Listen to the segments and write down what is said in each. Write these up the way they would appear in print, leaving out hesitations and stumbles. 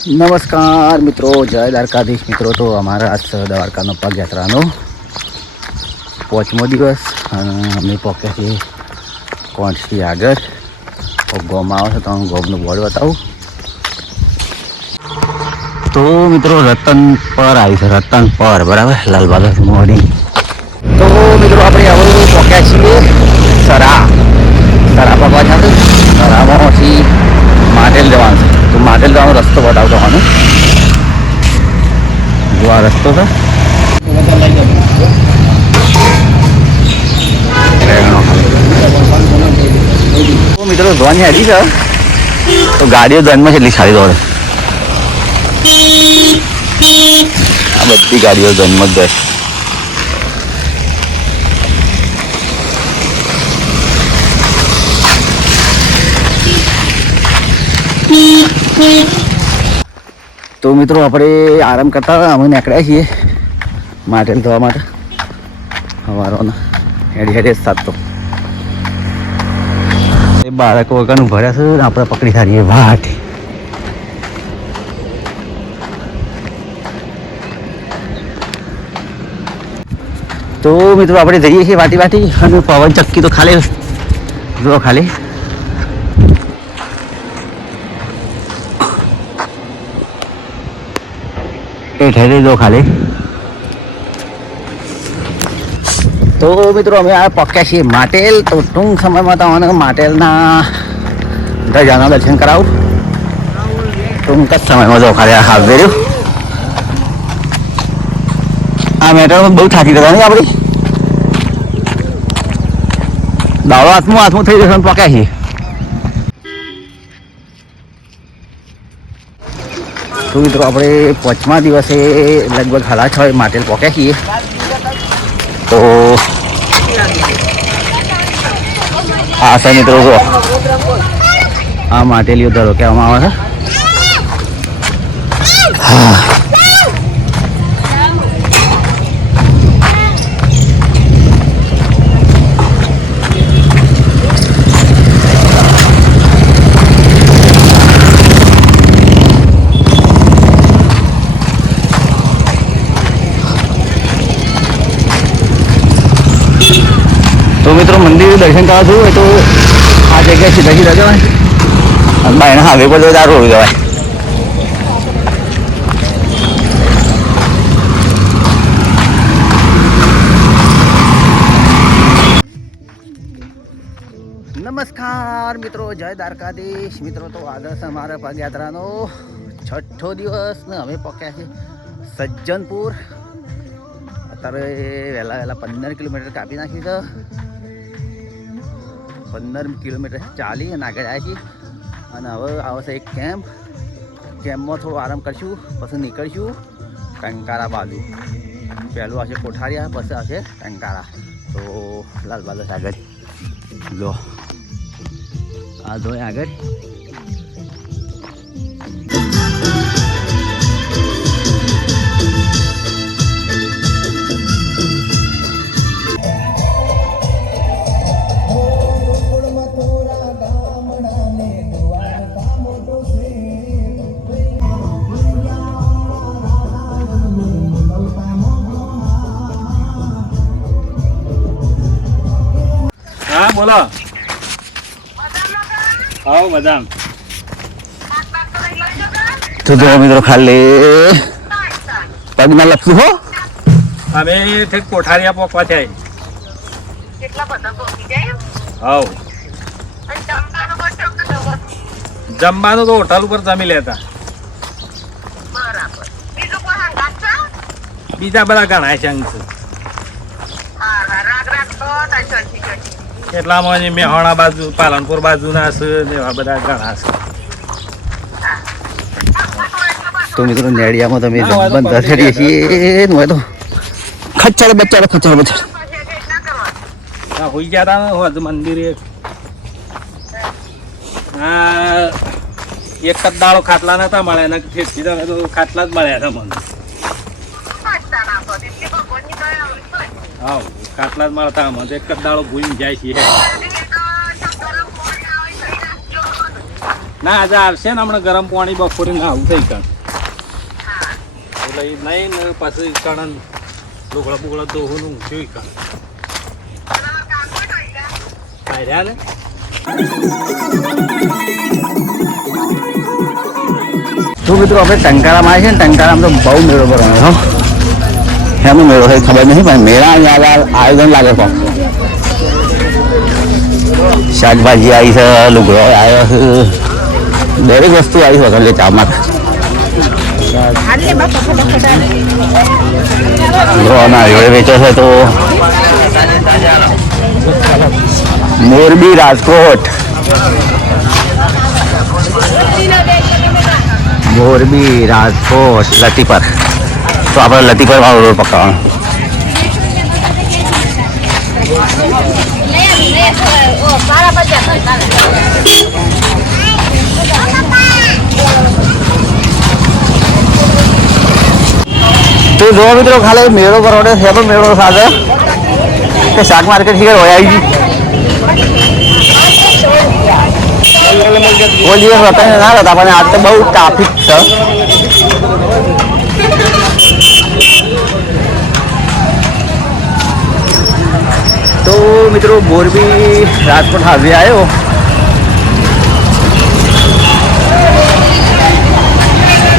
નમસ્કાર મિત્રો, જય દ્વારકાધીશ મિત્રો. તો અમારા આજ દ્વારકાનો પગયાત્રાનો 5મો દિવસ અને અમે પહોંચ્યા છીએ કોણથી આગળ ગોમાં આવે છે તો હું ગોમનું બોર્ડ બતાવું. તો મિત્રો રતન પર આવી છે, રતન પર બરાબર, લાલબાગ મોડી. તો મિત્રો આપણે હવે પહોંચ્યા છીએ સરા પગવા જતું. સરામાં પછી માટેલ જવાનું છે, તો માટેલ જવાનો રસ્તો બતાવતો હોવાનો. જો આ રસ્તો છે, તો મિત્રો ધોવાની હારી છે તો ગાડીઓ ધનમાં કેટલી સારી દોડે. આ બધી ગાડીઓ ધનમાં જ જાય. તો મિત્રો આપણે આરામ કરતા હતા, અમે નીકળ્યા છીએ માટેલ થવા માટે. સવારોના હેડી સાતો એ બાળકો વગરનું ભર્યા છે, આપણે પકડી સારીએ વાટ. તો મિત્રો આપણે જઈએ છીએ વાટી અને પવન ચક્કી તો ખાલી જો ખાલી એ ઠેરી દો ખાલી. તો મિત્રો અમે આ પક્યા છીએ માટેલ. તો ટૂંક સમયમાં તમને માટેલના ધજાના દર્શન કરાવું ટૂંક જ સમયમાં. જો ખાલી આ હાથ બેર્યું આ મેટરમાં બહુ થાકી જતા નહીં આપણી દાડો હાથમાં થઈ જશે. પક્યા છીએ. તો મિત્રો આપણે 5મા દિવસે લગભગ 6:30 માટેલ પહોંચ્યા છીએ. તો આ છે મિત્રો, જો આ માટેલીઓ ધરો કહેવામાં આવે છે. હા તો મિત્રો મંદિર દર્શન કરવા જવું હોય તો આ જગ્યાએ સીધા જવાય અને બાયના હાવે પર દારૂ હોવી જવાય. નમસ્કાર મિત્રો, જય દ્વારકાધીશ મિત્રો. તો આગળ છે અમારા પગયાત્રાનો 6થો દિવસ ને અમે પહોંચ્યા છીએ સજ્જનપુર. અત્યારે વહેલા 15 કિલોમીટર કાપી નાખી છે. 15 કિલોમીટર ચાલી અને આગળ આવ્યા છીએ. અને હવે આવશે એક કેમ્પમાં થોડો આરામ કરીશું, પછી નીકળીશું ટંકારા બાજુ. પહેલું આવશે કોઠારિયા, પછી આવશે ટંકારા. તો લાલબાગ આગળ લો આ જોઈએ આગળ. હા બોલો. આવો બદામ તો જો મિત્રો ખાલી પગમાં લપસું હો. અમે કોઠારિયા પોકવા થાય. હાવ જમવાનું તો હોટલ ઉપર જમી લેતા. બીજા બધા ઘણા શંખ એટલામાં મેહોણા બાજુ, પાલનપુર બાજુના છે એવા બધા ઘણા છે. તો મિત્રો નેડિયામાં તમે બંધ ચડીએ છીએ તો ખચ્ચર બચ્ચાડો હોઈ ગયા હતા હજુ મંદિરે. હા એક જ દાડો ખાટલા નતા મળ્યા ને તો ખાટલા જ મળ્યા હતા મને. હા ખાટલા જ મળતા મને એક જ દાડો ભૂલી જાય છે. ના આજે આવશે ને હમણાં ગરમ પાણી બપોરે ના આવું થઈ કાં એટલે એ નહીં ને પાછું કારણ લુગડા બુગડા દોહું ઊંચ્યું કાં રહ્યા ને તો મિત્રો આપણે ટંકારામાં આવે છે ને ટંકારામાં તો બહુ મેળો ભરવાનો હો એનો મેળો છે ખબર નથી પણ મેળા અહીંયા આયોજન લાગે છે શાકભાજી આવી છે લુગડો આવ્યો છે દરેક વસ્તુ આવી વગર લે ચામાં નારિયેળ વેચે છે તો મોરબી રાજકોટ મોરબી રાજકોટ લતીપર તો આપણે લતીપર વાળો રોડ પકડવાનો તો જો મિત્રો ખાલી મેળો ભરવાનો છે પણ મેળો સાથે કે શાક માર્કેટ થી હોય આવી ગઈ કોઈ દિવસ હતા ના હતા પણ આજ તો બહુ ટ્રાફિક છે તો મિત્રો મોરબી રાજકોટ હાઈવે આવ્યો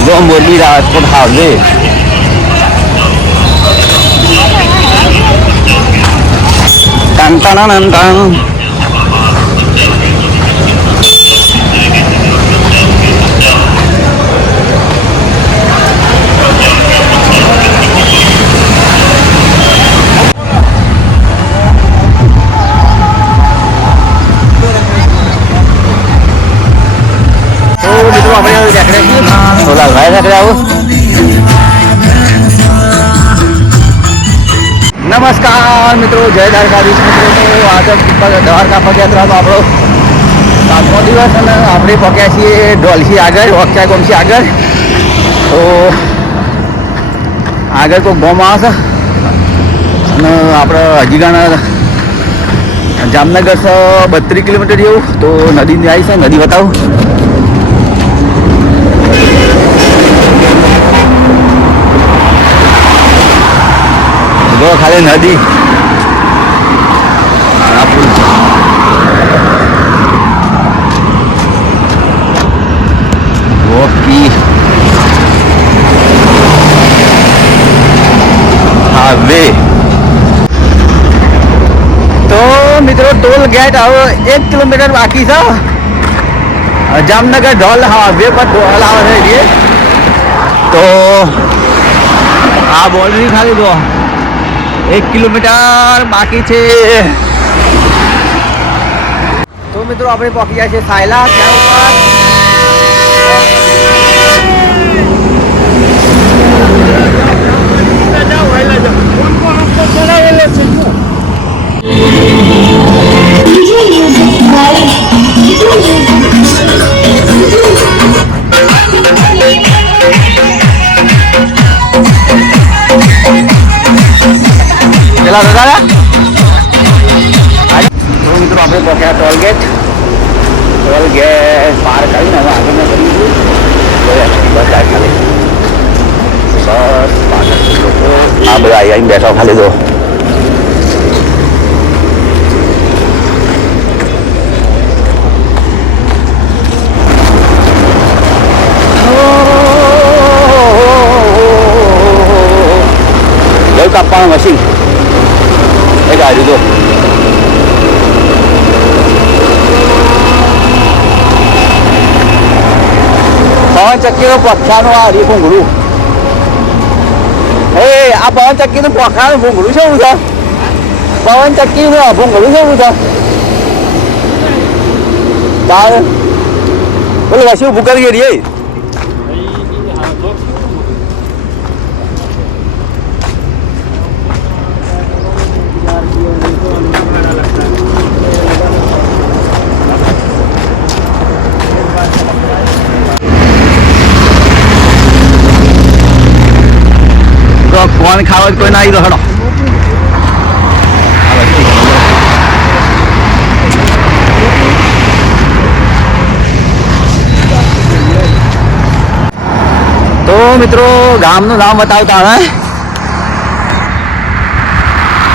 જો Morbi Rajkot highway ton ton ton નમસ્કાર મિત્રો જય દ્વારકાધીશ મિત્રો તો આજે દ્વારકા પગયાત્રા તો આપણો 7મો દિવસ અને આપણે પગ્યા છીએ ડોલસી આગળ વખતા ગોમસી આગળ તો આગળ કોઈ ગોમ આવશે અને આપણે હજી ગાણા જામનગર છે 32 કિલોમીટર જેવું તો નદી આવી છે નદી બતાવું જો ખાલી નદી ઓકી હવે તો મિત્રો ટોલ ગેટ હવે 1 કિલોમીટર બાકી છે જામનગર ઢોલ હાઈવે પર ઢોલ આવે છે તો આ બોર્ડરી ખાલી દો 1 કિલોમીટર બાકી છે તો મિત્રો આપણે પહોંચી ગયા છે સાયલા પેલા દાદા તો મિત્રો આપણે પહોંચ્યા ટોલ ગેટ પાર કરીને હવે આગળ કરીશું બસ ખાલી બસ પાછળ લોકો આ બધા અહીં બેઠા ખાલી દો કાપવાનું મશીન એ ગાડી તો પવન ચક્કીનું પખાનું આ હરી ભૂંગળું આ પવન ચક્કીનું પખાનું ભૂંગળું છે એવું છે પવન ચક્કીનું ભૂંગળું છે એવું છે તાર બોલો વસી ઊભું કરી રહી કોણ ખાવા કોઈ ના આવી તો હડો મિત્રો ગામનું નામ બતાવતા હવે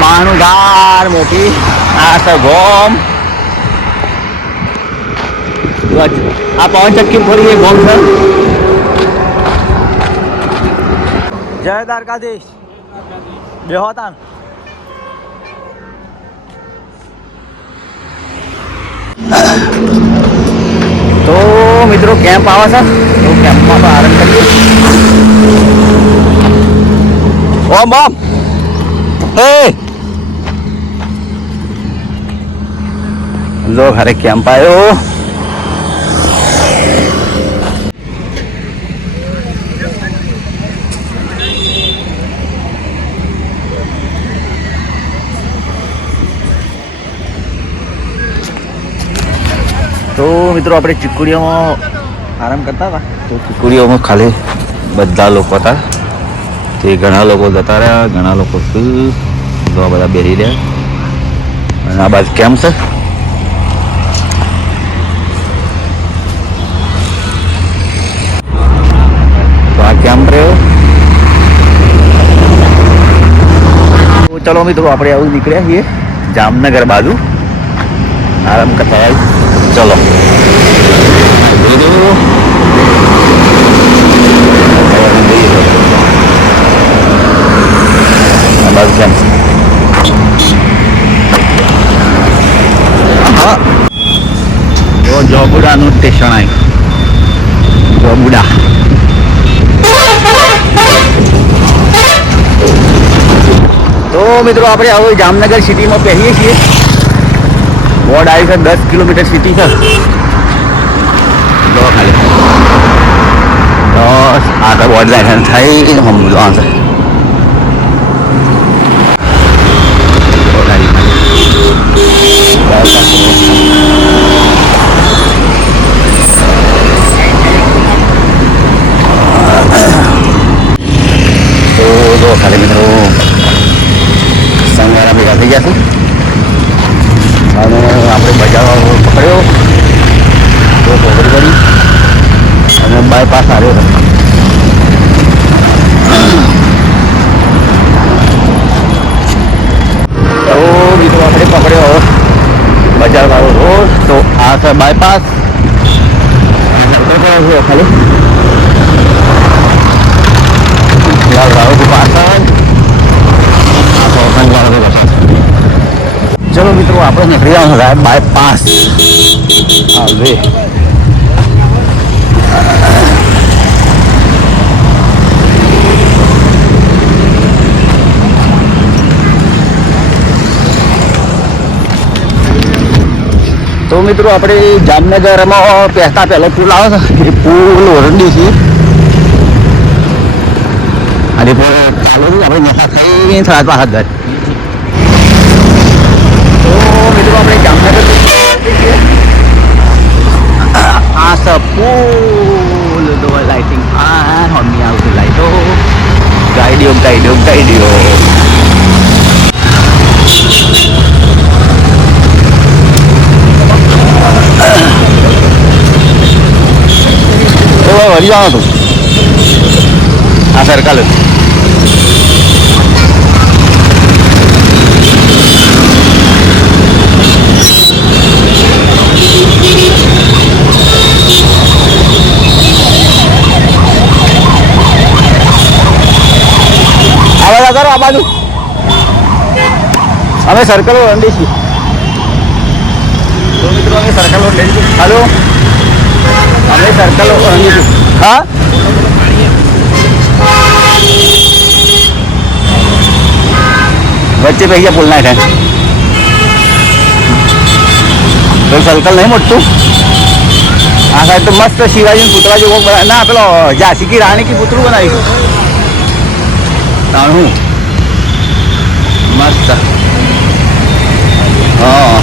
બાણું ગાર મોટી આ છે ગોમ આ પવન ચક્કી થોડી એ ગોમ છે જય દ્વારકાધીશ બેહો તાણ તો મિત્રો કેમ્પ આવે છે તો કેમ્પમાં તો આરંભ કરીએ ઓમ ઓમ એ લો ઘરે કેમ્પ આવ્યો તો મિત્રો આપણે ચીકુડીઓમાં આરામ કરતા હતા તો ચીકુડીઓમાં ખાલી બધા લોકો હતા તે ઘણા લોકો જતા રહ્યા ઘણા લોકો બધા બેસી રહ્યા અને આ બાજુ કેમ છે તો આ કેમ્પ રહ્યો તો ચલો મિત્રો આપણે આવું નીકળ્યા છીએ જામનગર બાજુ આરામ કરતા આવ્યા ચલો જોબુડાનું સ્ટેશન આવ્યું જોબુડા તો મિત્રો આપણે હવે જામનગર સિટીમાં પહેરીએ છીએ બોર્ડ આવી છે 10 કિલોમીટર સિટી છે તો ખાલી બસ આ તો બોર્ડ લાઈન થઈ હમલો આ તો ખાલી મિત્રો સંગારા ભેગા થઈ ગયા છે અને આપણે બજાર પકડ્યો તો પકડી કરી અને બાયપાસ આવ્યો હતો તો બીજું આપણે પકડ્યો બજાર વાળો રોડ તો આ છે બાયપાસ ખાલી પાછળ ચલો મિત્રો આપણે નીકળી આવવાનું બાયપાસ હવે તો મિત્રો આપણે જામનગરમાં પહેલો પુલ આવે છે એ પુલ ઓરંડી છે અને ચાલો આપણે મસા થઈ થોડા પાછા ઘર તો મિત્રો આપણે જામનગર આ સપૂલ તો લાઇટિંગ આ હમી આવતી લાઈટો ગાઈડીઓ વળી જવાનું હતું આ સર્કલ આવા કરો આ બાજુ અમે સર્કલ રંડી છીએ તો મિત્રો અમે સર્કલ રંડી હાલો અમે સર્કલ રંડી છીએ હા વચ્ચે પૈસા પુલ ના થાય તો સર્કલ નહીં મોટું આ સાઈડ તો મસ્ત શિવાજી પુતળા જેવો ના પેલો ઝાંસી કી રાણી કી પુતળું બનાવ્યું તાણું મસ્ત હા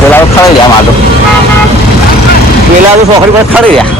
બોલાવો ખરાઈ ગયા મારું પેલા તો છોકરી પર ખડી રહ્યા